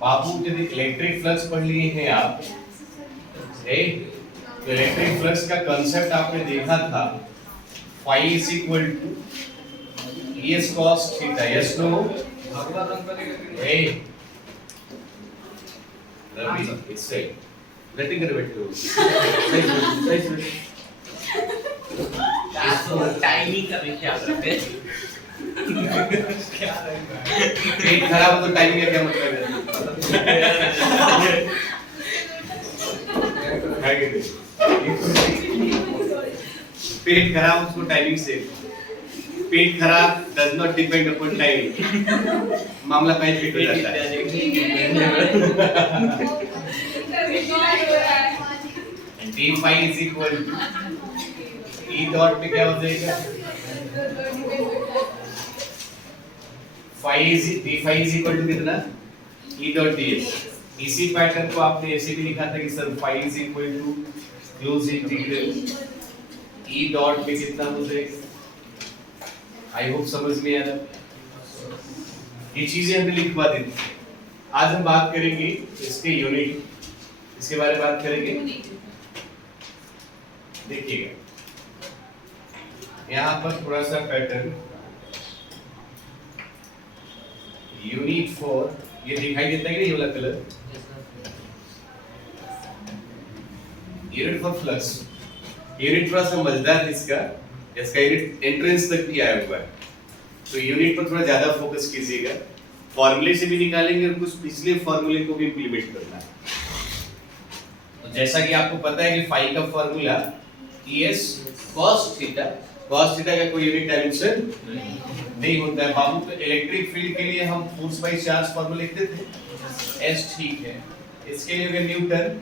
बाबू यदि electric flux पढ़ लिए हैं आप, तो इलेक्ट्रिक फ्लक्स का कंसेप्ट आपने देखा था, phi is equal to ES cos theta. Yes no? ए रवि इससे लेटिंग कर बैठे हो। टाइमिंग का भी ख्याल रखते हैं। पेट खराब हो तो टाइमिंग का क्या मतलब है? पेट खराब उसको टाइमिंग से, पेट खराब does not depend upon timing, मामला कहीं फिट हो जाता है। d phi is equal to E dot पे क्या हो जाएगा? d phi is equal to कितना? E dot ds। इसी पैटर्न को आपने ऐसे भी लिखा था कि sir phi is equal to close integral E dot पे कितना हो जाएगा? आई होप समझ में आ रहा। ये चीजें हमने लिखवा दी थी। आज हम बात करेंगे इसके यूनिट, इसके बारे में बात करेंगे। देखिएगा यहाँ पर थोड़ा सा पैटर्न, यूनिट फॉर, ये दिखाई देता है कि नहीं ये वाला colour? Unit for flux. Unit थोड़ा सा मजेदार है इसका यूनिट एंट्रेंस तक भी आया हुआ है, तो यूनिट पर थोड़ा ज्यादा फोकस कीजिएगा। फॉर्मूले से भी निकालेंगे और कुछ पिछले फॉर्मूले को भी इंप्लीमेंट करना है। तो जैसा कि आपको पता है कि फाई का formula ES cos theta, cos theta का कोई यूनिट डायमेंशन नहीं होता है बाबू। तो इलेक्ट्रिक फील्ड के लिए हम फोर्स बाय चार्ज फॉर्मूला लिखते थे, S ठीक है। इसके लिए होगा न्यूटन,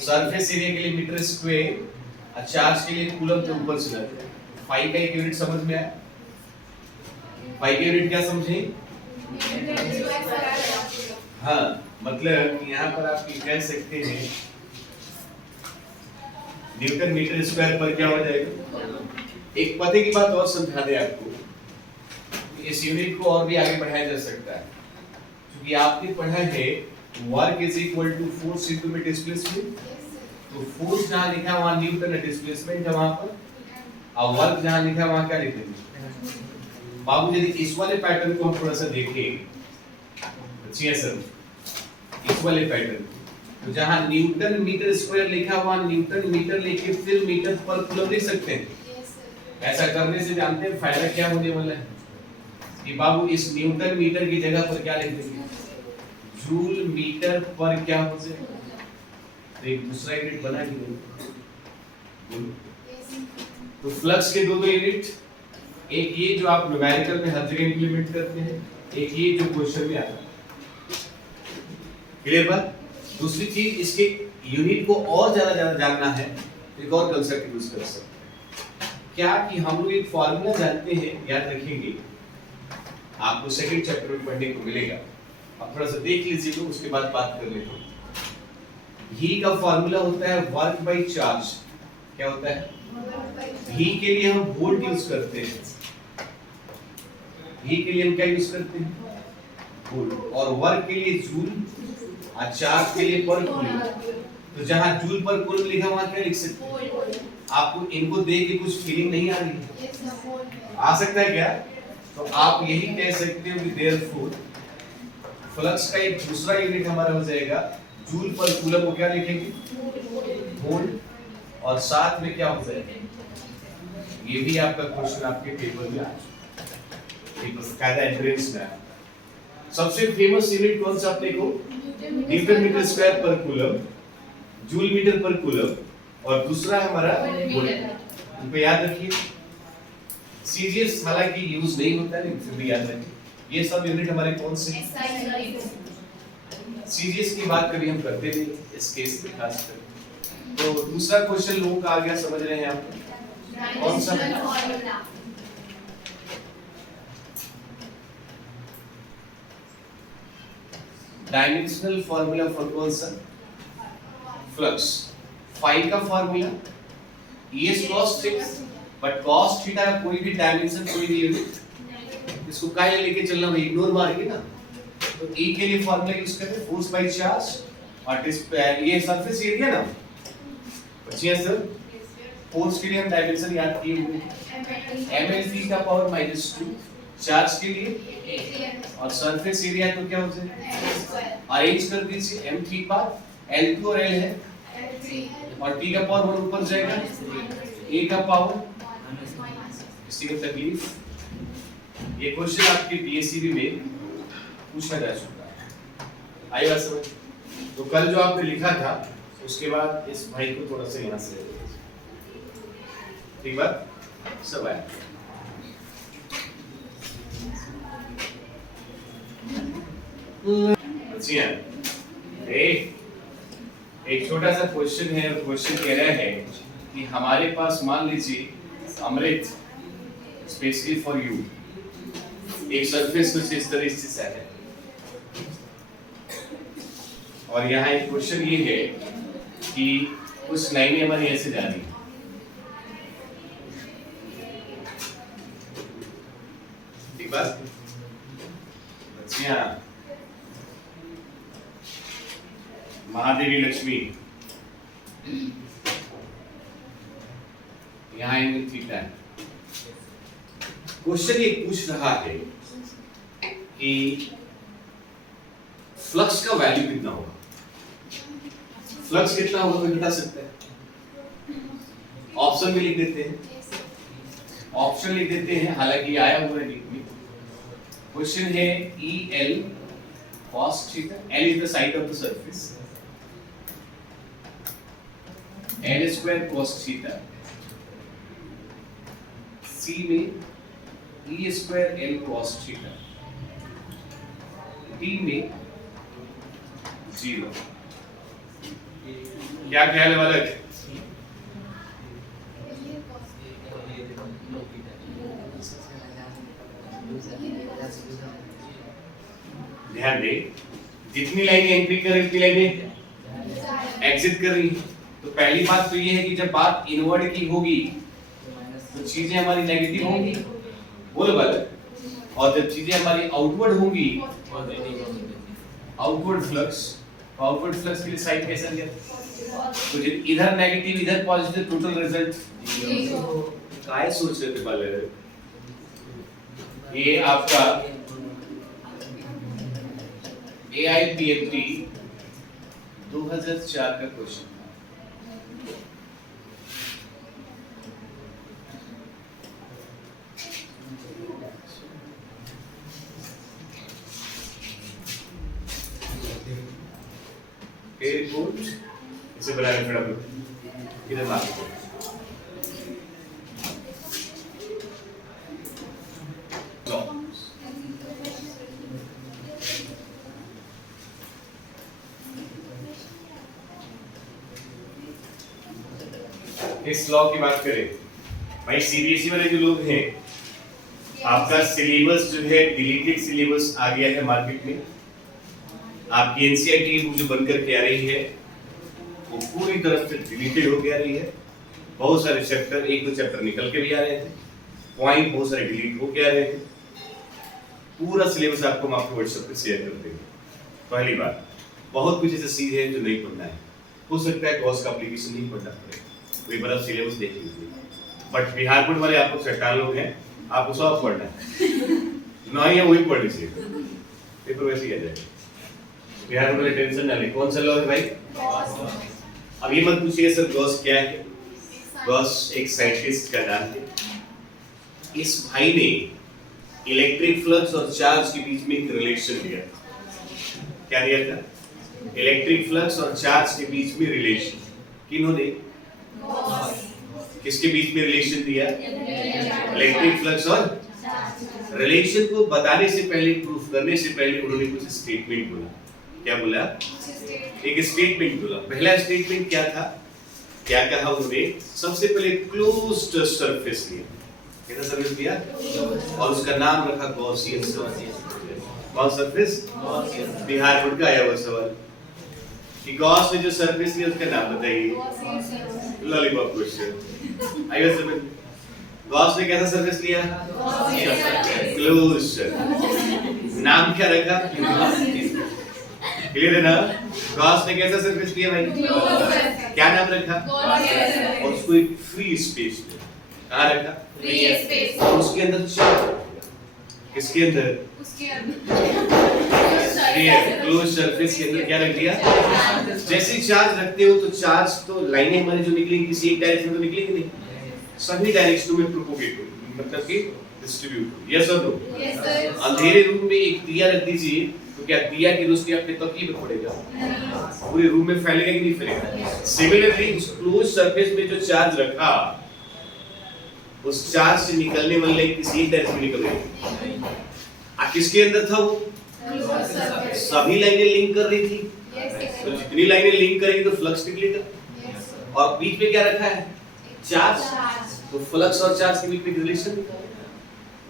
सरफेस एरिया के लिए मीटर स्क्वायर, और चार्ज के लिए कूलम के ऊपर चला। फाई का एक यूनिट समझ में आया? फाई का यूनिट क्या समझे? हाँ, मतलब यहाँ पर आप कह सकते हैं न्यूटन मीटर स्क्वायर पर क्या हो जाएगा। एक पते की बात और समझा दे आपको, इस यूनिट को और भी आगे बढ़ाया जा सकता है, क्योंकि आपने पढ़ा है work is equal to force into में डिस्प्लेसमेंट। तो फोर्स जहां लिखा है वहां न्यूटन है, डिस्प्लेसमेंट है वहां पर, और वर्क जहां लिखा है वहां क्या लिखेंगे बाबू? यदि इस वाले पैटर्न को हम थोड़ा सा देखें, अच्छी सर, इस वाले पैटर्न तो जहां न्यूटन मीटर स्क्वायर लिखा हुआ न्यूटन मीटर लिखे फिर मीटर पर कूलम लिख सकते हैं। ऐसा करने से जानते हैं फायदा क्या होने वाला है कि बाबू इस न्यूटन मीटर की जगह पर क्या लिख देंगे? जूल मीटर पर क्या हो जाएगा? तो एक दूसरा यूनिट बना कि नहीं? तो फ्लक्स के दो यूनिट, एक ये जो आप न्यूमेरिकल में हर जगह इंप्लीमेंट करते हैं, एक ये जो क्वेश्चन में आता है। क्लियर बात? दूसरी चीज, इसके यूनिट को और ज्यादा जानना है, एक और कंसेप्ट यूज कर सकते हैं क्या कि हम लोग एक फार्मूला जानते हैं, याद रखेंगे, आपको सेकंड चैप्टर में पढ़ने को मिलेगा। अब थोड़ा सा देख लीजिए, तो उसके बाद बात कर लेते हैं। ही का फार्मूला होता है वर्क बाय चार्ज। क्या होता है? ही के लिए हम वोल्ट यूज करते हैं, ही के लिए हम क्या यूज करते हैं? वोल्ट। और वर्क के लिए जूल, और चार्ज के लिए पर कूलम। तो जहां जूल पर कूलम लिखा वहां क्या लिख सकते हैं? आपको इनको देख के कुछ फीलिंग नहीं आ रही है? आ सकता है क्या? तो आप यही कह सकते हो कि देयरफॉर फ्लक्स का एक दूसरा यूनिट हमारा हो जाएगा जूल पर कूलम को क्या लिखेंगे? वोल्ट। और साथ में क्या हो जाएगा? ये भी आपका क्वेश्चन आपके पेपर में आ जाएगा, कायदा एंट्रेंस में। सबसे फेमस यूनिट कौन सा अपने को? न्यूटन मीटर स्क्वायर पर कूलम, जूल मीटर पर कूलम, और दूसरा हमारा वोल्ट। इनको याद रखिए। सीजीएस हालांकि यूज नहीं होता है, लेकिन फिर भी याद रखिए। ये सब यूनिट हमारे कौन से? सीजीएस की बात कभी हम करते नहीं इस केस में खास कर। तो दूसरा क्वेश्चन लोगों का आ गया, समझ रहे हैं आप? कौन सा? डायमेंशनल फॉर्मूला फॉर कौन सा? फ्लक्स। फाई का formula ES cos theta, but cos theta का कोई भी डायमेंशन, कोई भी यूनिट, इसको काहे लेके चलना भाई? इग्नोर मार के ना, तो E के लिए फॉर्मूला यूज करते हैं फोर्स बाय चार्ज और ये सरफेस एरिया ना बच्चियां सर फोर्स के लिए हम डायमेंशन याद किए हुए ml का पावर -2 चार्ज के लिए और सरफेस एरिया तो क्या हो जाएगा अरेंज कर दीजिए m3 पर L2 और L है और T का पावर 1 ऊपर जाएगा A का पावर किसी को तकलीफ ये क्वेश्चन आपके पीएससीबी में पूछा जा चुका है आई बात समझ तो कल जो आपने लिखा था उसके बाद इस भाई को थोड़ा सा यहाँ से ठीक बात सब आया अच्छा एक छोटा सा क्वेश्चन है और क्वेश्चन कह रहा है कि हमारे पास मान लीजिए अमृत स्पेशली फॉर यू एक सरफेस कुछ इस तरह से सेट है और यहाँ एक क्वेश्चन ये है कि कुछ लाइनें हमारी ऐसे जा रही है ठीक बात अच्छा महादेवी लक्ष्मी यहाँ एंगल थीटा है क्वेश्चन ये पूछ रहा है कि फ्लक्स का वैल्यू कितना होगा फ्लक्स कितना होगा कोई बता सकता है ऑप्शन में लिख देते हैं ऑप्शन लिख देते हैं हालांकि आया हुआ है लिख में क्वेश्चन है E L cos theta L is the side of the surface L square cos theta C में E square L cos theta D में 0 क्या ख्याल है बालक ध्यान दे जितनी लाइनें एंट्री कर रही उतनी लाइनें एग्जिट कर रही तो पहली बात तो ये है कि जब बात इनवर्ड की होगी तो चीजें हमारी नेगेटिव होंगी बोल बालक और जब चीजें हमारी आउटवर्ड होंगी आउटवर्ड फ्लक्स के लिए साइन कैसा लिया तो इधर नेगेटिव इधर पॉजिटिव टोटल रिजल्ट काय सोच रहे थे बालक ये आपका AIPMT 2004 का क्वेश्चन रिपोर्ट इसे बनाने फटाफट इधर ला इस लॉ की बात करें भाई सीबीएसई वाले जो लोग हैं आपका सिलेबस जो है डिलीटेड सिलेबस आ गया है मार्केट में आपकी एनसीईआरटी बुक जो बनकर के आ रही है वो पूरी तरह से डिलीटेड हो के आ रही है बहुत सारे चैप्टर एक दो चैप्टर निकल के भी आ रहे थे पॉइंट बहुत सारे डिलीट हो के आ रहे थे पूरा सिलेबस आपको हम आपके व्हाट्सएप पे शेयर कर देंगे पहली बात बहुत कुछ ऐसे चीज है जो नहीं पढ़ना है हो सकता है कॉस्ट का एप्लीकेशन नहीं पढ़ना पड़े कोई बड़ा सिलेबस देख लीजिए बट बिहार बोर्ड वाले आपको सट्टा लोग हैं आपको सब पढ़ना है ना ही वही पढ़ लीजिए पेपर वैसे ही आ जाएगा बिहार बोर्ड वाले टेंशन ना ले कौन सा लॉ है भाई अब ये मत पूछिए सर गॉस क्या है गॉस एक साइंटिस्ट का नाम है इस भाई ने इलेक्ट्रिक फ्लक्स और चार्ज के बीच में एक रिलेशन दिया क्या दिया था इलेक्ट्रिक फ्लक्स और चार्ज के बीच में रिलेशन किन्होंने किसके बीच में रिलेशन दिया इलेक्ट्रिक फ्लक्स और रिलेशन को बताने से पहले प्रूफ करने से पहले उन्होंने कुछ स्टेटमेंट बोला क्या बोला एक स्टेटमेंट बोला पहला स्टेटमेंट क्या था क्या कहा उन्होंने सबसे पहले क्लोज्ड सरफेस लिया कैसा सरफेस लिया और उसका नाम रखा गॉसियन सरफेस कौन सरफेस बिहार बोर्ड का आया हुआ सवाल कि गॉस ने जो सरफेस लिया उसका नाम बताइए लॉलीपॉप क्वेश्चन आइए समझ गॉस ने कैसा सरफेस लिया क्लोज्ड नाम क्या रखा? क्लियर है ना? गॉस ने कैसा सरफेस लिया भाई? क्या नाम रखा? और उसको एक फ्री स्पेस दिया। कहाँ रखा? Free space. और उसके अंदर चार्ज, किसके अंदर? क्लोज सरफेस के अंदर क्या रख दिया? जैसे चार्ज रखते हो तो चार्ज तो लाइनें हमारी जो निकलेंगी किसी एक डायरेक्शन में तो निकलेंगी नहीं, सभी डायरेक्शनों में प्रोपोगेट होगी, मतलब कि डिस्ट्रीब्यूट होगी। यस और नो? Yes sir. अंधेरे रूम में एक दिया रख दीजिए तो क्या दिया की रोशनी आपके तकिए पे पड़ेगा? पूरे रूम में फैलेगा कि नहीं फैलेगा? सिमिलरली उस क्लोज सरफेस में जो चार्ज रखा उस चार्ज से निकलने वाली लाइन किसी एक डायरेक्शन में निकल रही, किसके अंदर था वो? सभी लाइनें लिंक कर रही थी, तो जितनी लाइनें लिंक करेंगी तो फ्लक्स निकलेगा। और बीच में क्या रखा है? चार्ज। तो फ्लक्स और चार्ज के बीच में रिलेशन निकालो।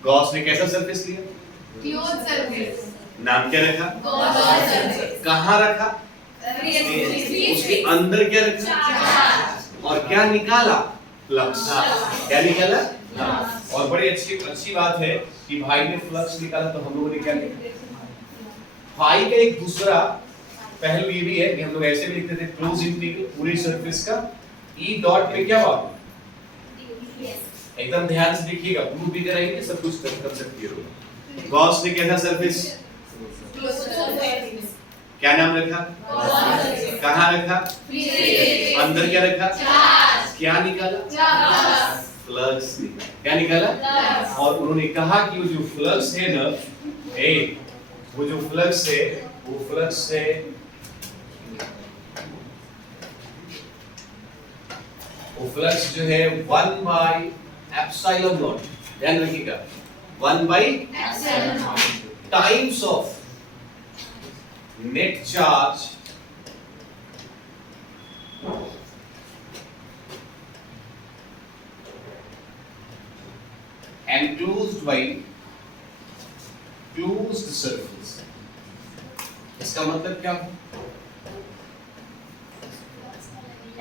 गॉस ने कैसा सरफेस लिया? Close surface. नाम क्या रखा? Gauss surface. कहाँ रखा? उसके अंदर क्या रखा? और क्या निकाला? फ्लक्स। क्या निकाला? और बड़ी अच्छी बात है कि भाई ने फ्लक्स निकाला तो हम लोगों ने क्या लिखा? फाई का एक दूसरा पहलू ये भी है कि हम लोग ऐसे भी लिखते थे क्लोज इंटीग्रल पूरी सरफेस का ई डॉट में क्या हुआ? एकदम ध्यान से देखिएगा, प्रूफ भी कराएंगे, सब कुछ कर सकती है। गॉस ने कैसा सरफेस? क्या नाम रखा? कहाँ रखा? अंदर क्या रखा? क्या निकाला? फ्लक्स निकाला। क्या निकाला? और उन्होंने कहा कि वो जो फ्लक्स है ना, वो जो फ्लक्स है वो फ्लक्स है जो है 1 by epsilon naught, ध्यान रखिएगा 1 by epsilon naught times of net charge enclosed by closed surface। इसका मतलब क्या?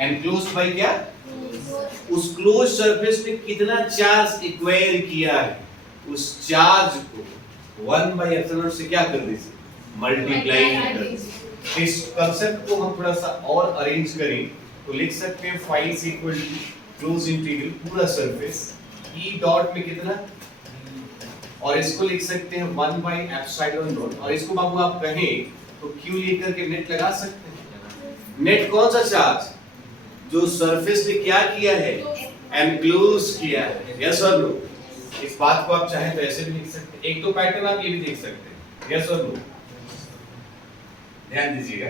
enclosed by क्या? उस क्लोज सरफेस में कितना चार्ज एक्वायर किया है, उस चार्ज को 1 by epsilon से क्या कर दीजिए? मल्टीप्लाई कर दीजिए। इस कांसेप्ट को हम थोड़ा सा और अरेंज करें तो लिख सकते हैं phi is equal to close integral पूरा सरफेस E डॉट में कितना, और इसको लिख सकते हैं 1 by epsilon naught, और इसको बाबू आप कहें तो Q लेकर के नेट लगा सकते हैं। नेट कौन सा चार्ज? जो सरफेस ने क्या किया है? एनक्लोज किया है। यस और नो? इस बात को आप चाहें तो ऐसे भी लिख सकते हैं, एक तो पैटर्न आप ये भी देख सकते हैं। यस और नो? ध्यान दीजिएगा,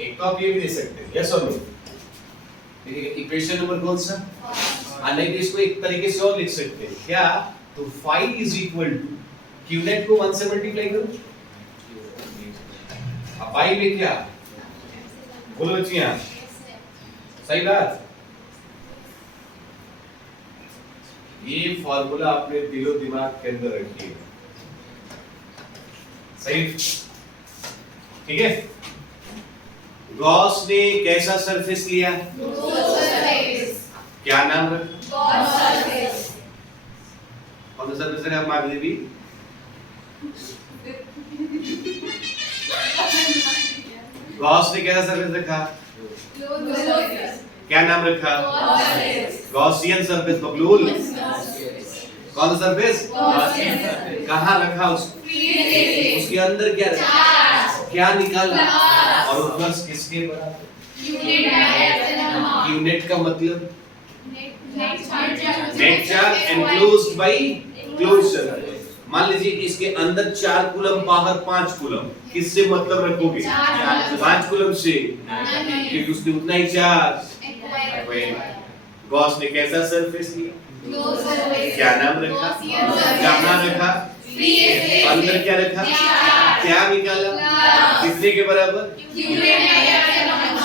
एक तो आप ये भी दे सकते हैं। यस और नो? देखिए इक्वेशन नंबर कौन सा? नहीं तो इसको एक तरीके से और लिख सकते हैं क्या? तो phi is equal to Q net को 1 से मल्टीप्लाई करो। अब पाई में क्या? बोलो बच्चियां, सही बात। ये फॉर्मूला अपने दिलो दिमाग के अंदर रखिए, सही? ठीक है। गॉस ने कैसा सरफेस लिया? क्या नाम रखा? कौन सा सरफेस रखा माधवी भी? गॉस ने कैसा सरफेस रखा? क्या नाम रखा? Gaussian surface. बबलूल कौन सा सरफेस? कहाँ रखा उसको? उसके अंदर क्या रखा? क्या निकाला? और वो फ्लक्स किसके बराबर? यूनिट का मतलब net charge enclosed bye closed surface. मान लीजिए इसके अंदर 4 कूलम, बाहर 5 कूलम, किससे मतलब रखोगे? 5 कूलम से, क्योंकि उसने उतना ही चार्ज। गॉस ने कैसा सरफेस लिया? क्या नाम रखा? कहाँ रखा? अंदर क्या रखा? क्या निकाला? कितने के बराबर?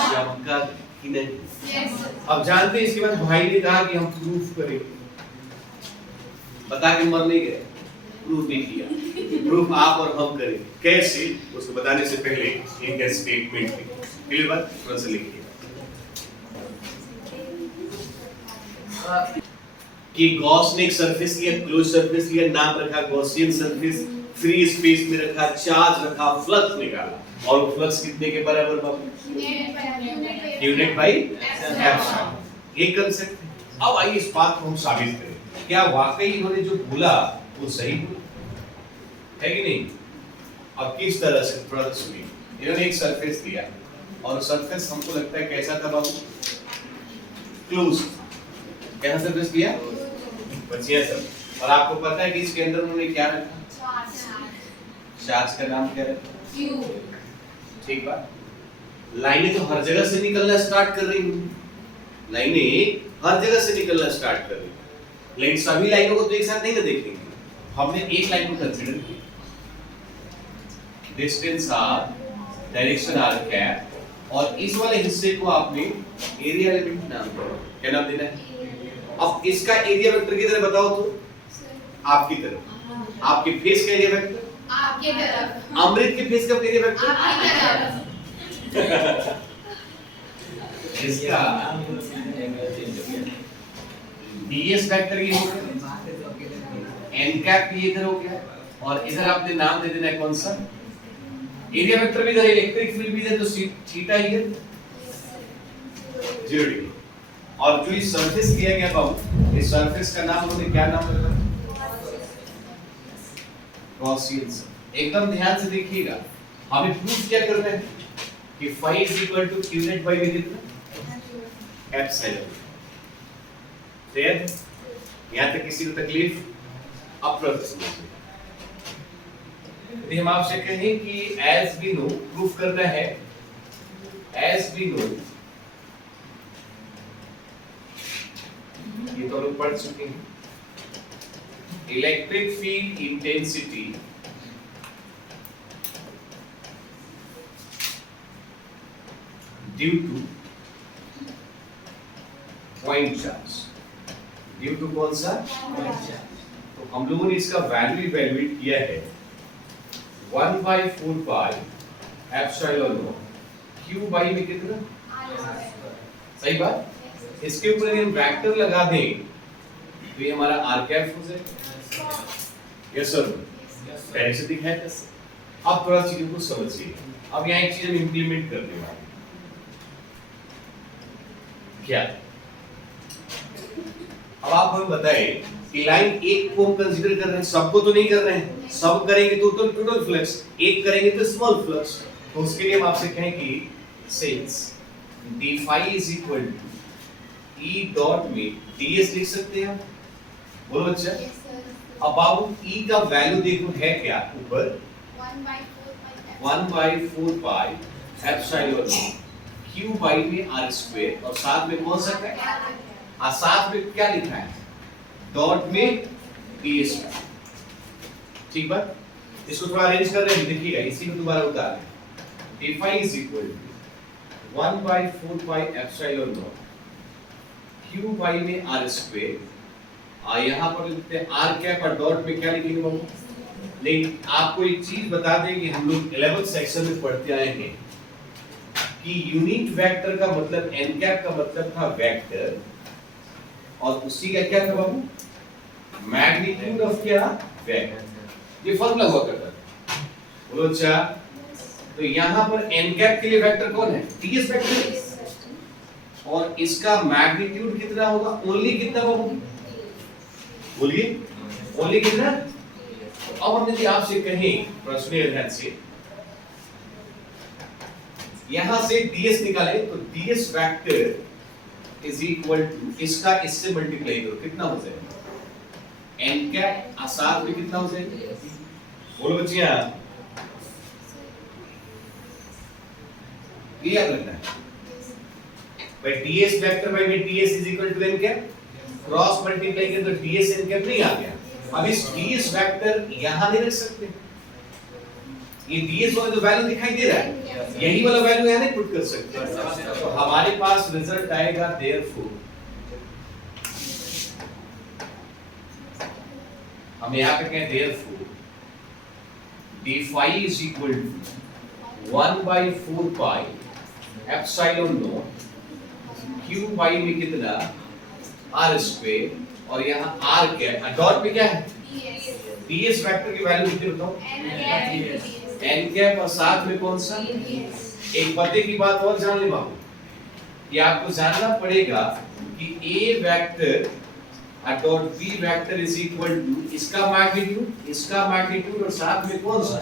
चमका कि नहीं? अब जानते हैं इसके बाद भाई ने कहा कि हम प्रूफ करें, बता के मर नहीं गए, प्रूफ नहीं किया। प्रूफ आप और हम करें, कैसे उसको बताने से पहले एक स्टेटमेंट क्लियर बात थोड़ा सा लिखिए। कि गॉस ने एक सरफेस लिया, क्लोज सरफेस लिया, नाम रखा गॉसियन सरफेस, फ्री स्पेस में रखा, चार्ज रखा, फ्लक्स निकाला, और वो फ्लक्स कितने के बराबर बाबू? Unit by epsilon. ये कांसेप्ट है। अब आइए इस बात को हम साबित करें, क्या वाकई इन्होंने जो बोला वो सही बोला है कि नहीं? अब किस तरह से, थोड़ा सा सुनिए। इन्होंने एक सरफेस दिया और सरफेस हमको लगता है कैसा था बाबू? क्लोज। कैसा सरफेस दिया? बचिया सर। और आपको पता है कि इसके अंदर उन्होंने क्या रखा? चार्ज का नाम क्या रखा? ठीक बात। लाइनें तो हर जगह से निकलना स्टार्ट कर रही हैं, लाइनें हर जगह से निकलना स्टार्ट कर रही हैं, लेकिन सभी लाइनों को तो एक साथ नहीं ना देखेंगे। हमने एक लाइन को कंसीडर किया, distance R, direction R cap, और इस वाले हिस्से को आपने एरिया एलिमेंट नाम दिया। क्या नाम देना है? अब इसका एरिया वेक्टर किधर है बताओ तो? आपकी तरफ। आपके फेस का एरिया वेक्टर आपके तरफ। अमृत के फेस का एरिया वेक्टर आपकी तरफ। इसका डीएस वेक्टर ये हो गया, एन कैप ये इधर हो गया, और इधर आपने नाम दे देना है कौन सा? एरिया वेक्टर भी इधर, इलेक्ट्रिक फील्ड भी इधर, तो थीटा इधर 0 डिग्री। और जो इस सरफेस दिया गया बाबू, इस सरफेस का नाम उन्होंने क्या नाम रखा? गॉसियन। एकदम ध्यान से देखिएगा, हमें प्रूफ क्या करना है कि phi is equal to q net by v कितना? एप्सिलॉन। क्लियर? यहाँ तक किसी को तकलीफ? अब प्रोसेस समझिए। यदि हम आपसे कहें कि as we know, प्रूफ करना है, as we know, ये तो लोग पढ़ चुके हैं, electric field intensity due to point charge, due to कौन सा? तो हम लोगों ने इसका वैल्यू इवैल्यूएट किया है 1/4 pi epsilon not q by में कितना? सही बात। इसके ऊपर यदि हम वेक्टर लगा दें तो ये हमारा r कैप हो जाएगा। यस सर, डायरेक्शन दिखाया था। अब थोड़ा चीजों को समझिए। अब यहाँ एक चीज हम इंप्लीमेंट करने वाले हैं। क्या? अब आप हमें बताएं कि लाइन एक को हम कंसीडर कर रहे हैं, सबको तो नहीं कर रहे हैं। सब करेंगे तो टोटल फ्लक्स, एक करेंगे तो स्मॉल फ्लक्स। तो उसके लिए हम आपसे कहें कि since d phi is equal to E dot में ds लिख सकते हैं, बोलो बच्चा। अब बाबू E का वैल्यू देखो है क्या? ऊपर 1/4 पाई एप्सिलॉन q बाई में r स्क्वायर, और साथ में कौन सा है? और साथ में क्या लिखा है? डॉट में ds। ठीक बात। इसको थोड़ा अरेंज कर रहे हैं, देखिएगा इसी को दोबारा उतार रहे हैं। d phi is equal to 1/4 pi epsilon not q by में r स्क्वायर, और यहाँ पर लिखते हैं r कैप, और डॉट में क्या लिखेंगे बाबू? लेकिन आपको एक चीज बता दें कि हम लोग 11th सेक्शन में पढ़ते आए हैं कि यूनिट वेक्टर का मतलब n कैप का मतलब था वेक्टर, और उसी का क्या था बाबू? मैग्नीट्यूड ऑफ क्या? वेक्टर। ये फॉर्मूला हुआ करता था, बोलो अच्छा। तो यहाँ पर n कैप के लिए वेक्टर कौन है? ds वेक्टर, और इसका मैग्नीट्यूड कितना होगा? ओनली कितना बाबू? बोलिए, ओनली कितना? तो अब हम यदि आपसे कहें, प्रश्न ध्यान से, यहां से ds निकालें तो ds vector is equal to, इसका इससे मल्टीप्लाई करो, कितना हो जाएगा? n कैप साथ में कितना हो जाएगा? बोलो बच्चियां, ये याद रखना है भाई। ds vector by ds is equal to n cap, cross multiply करें तो ds n कैप नहीं आ गया। अब इस ds वेक्टर यहां नहीं रख सकते, ये ds वाला जो वैल्यू दिखाई दे रहा है, यही वाला वैल्यू यहां नहीं पुट कर सकते। तो हमारे पास रिजल्ट आएगा देयरफॉर, हम यहां पे कहें therefore d phi is equal to 1/4 pi epsilon not q by में कितना? r स्क्वायर, और यहाँ आर कैप, डॉट में क्या है ds वेक्टर की वैल्यू कितनी बताओ n कैप और साथ में कौन सा एक पते की बात और जान ले बाबू, ये आपको जानना पड़ेगा कि a vector dot b vector is equal to इसका मैग्नीट्यूड और साथ में कौन सा,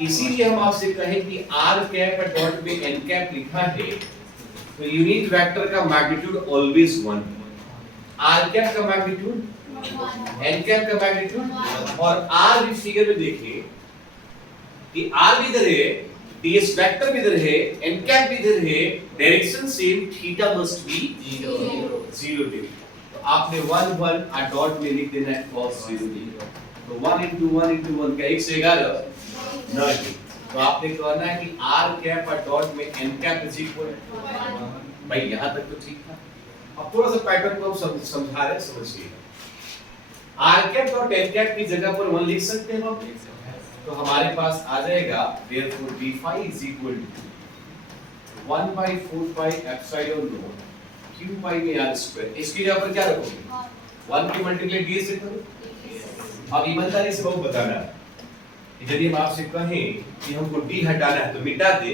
इसीलिए हम आपसे कहें कि r कैप डॉट में n कैप लिखा है तो यूनिट वेक्टर का मैग्नीट्यूड ऑलवेज 1, r कैप का मैग्नीट्यूड n कैप का मैग्नीट्यूड, और r इस फिगर में देखिए कि r भी इधर है, ds वेक्टर भी इधर है, n कैप भी इधर है, direction same, theta must be 0 degree. तो आपने 1 1 डॉट में लिख देना है cos 0 डिग्री, तो 1 into 1 into 1 का 1 से 11 9, तो आपने कहना है कि r कैप डॉट में n कैप इज इक्वल, भाई यहां तक तो ठीक था। अब थोड़ा सा पैटर्न को हम समझा रहे हैं, समझिए। r cap dot n cap की जगह पर 1 लिख सकते हैं हम, तो हमारे पास आ जाएगा therefore d phi is equal to 1 by 4 pi epsilon naught q pi में r square, इसकी जगह पर क्या रखोगे 1 की मल्टीप्लाई d से करो। अब ईमानदारी से बहुत बताना है, यदि हम आपसे कहें कि हमको d हटाना है तो मिटा दे,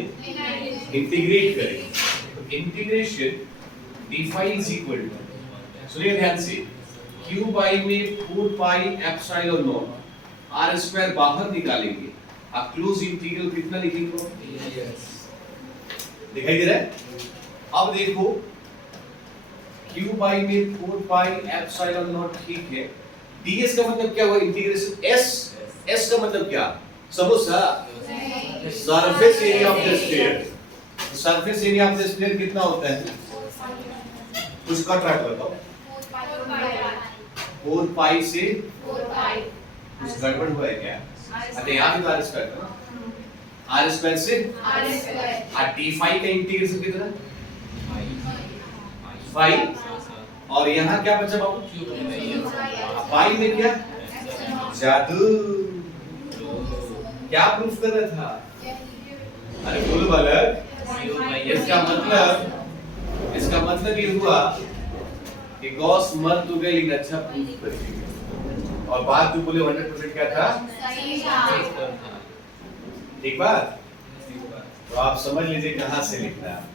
इंटीग्रेट करें, तो integration d phi is equal to, सुनिए ध्यान से, q by में 4 pi epsilon naught r square बाहर निकालेंगे, आप क्लोज इंटीग्रल कितना लिखेंगे, दिखाई दे रहा है। अब देखो q by में 4 pi epsilon naught ठीक है, ds का मतलब क्या हुआ, इंटीग्रेशन s का मतलब क्या, samosa, surface area of the sphere, surface area of the sphere कितना होता है, उसका ट्राई बताओ, 4 पाई से 4 पाई, कुछ गड़बड़ हुआ है क्या, अच्छा यहाँ भी तो r स्क्वायर था, r स्क्वायर से r स्क्वायर, d phi का इंटीग्रेशन कितना, phi, और यहाँ क्या बचा बाबू, पाई में क्या, जादू, क्या प्रूफ कर रहा था, अरे बोलो बालक, इसका मतलब ये हुआ कि गॉस मर तो गए लेकिन अच्छा प्रूफ कर, और बात जो बोले 100% क्या था, सही था, ठीक बात, तो आप समझ लीजिए कहाँ से लिखना है।